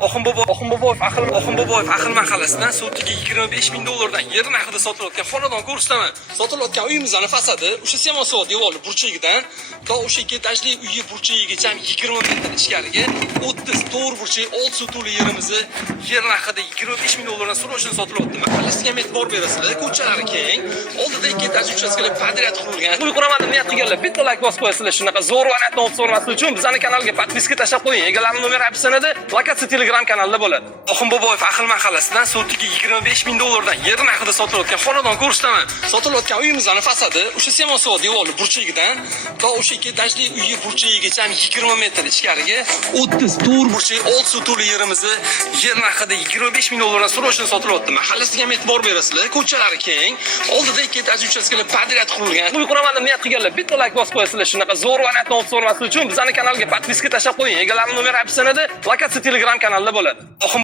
Oxunboboyev Aql mahallasidan sotiga $25,000 yer narxida sotilayotgan xonadon ko'rsataman. Sotilayotgan uyimizning fasadi o'sha semosuv devorli burchagidan to o'sha etajli uyi burchagigacha 20 metr ichkariga 30 to'g'ri burchak 6 sotuli yerimizni yer narxida $25,000 so'rashini sotilayapti. Mahallasiga e'tibor berasizlar. Ko'chalari keng, oldida 2 etaj uchastkalar kvadrat qurilgan. Uy quraman deb niyat qilganlar bitta like bosib qo'yasizlar. Shunaqa zo'r variantni olib so'ramaslik uchun bizning kanalga podpiska tashlab qo'ying. Egalarning nomeri opsiyonida, lokatsiya Telegram kanalida bo'ladi. Oxunboboyev Aql mahallasidan sotiga $25,000 yer narxida sotilayotgan xonadon ko'rsataman. Sotilayotgan uyimizning fasadi o'sha semosuv devorli burchagidan to o'sha 2 etajli uyi burchagigacha 20 metr ichkariga 30 to'g'ri burchak 6 sotuli yerimizni yer narxida $25,000 so'rashini sotilayapti. Mahallasiga e'tibor berasizlar. Ko'chalari keng, oldida 2 etaj uchastkalar kvadrat qurilgan. Uy quraman deb niyat qilganlar bitta like bosib qo'yasizlar. Shunaqa zo'r variantni olib so'ramaslik uchun bizning kanalga podpiska tashlab qo'ying. Egalarning nomeri opsiyonida, lokatsiya Telegram kanalida bo'ladi.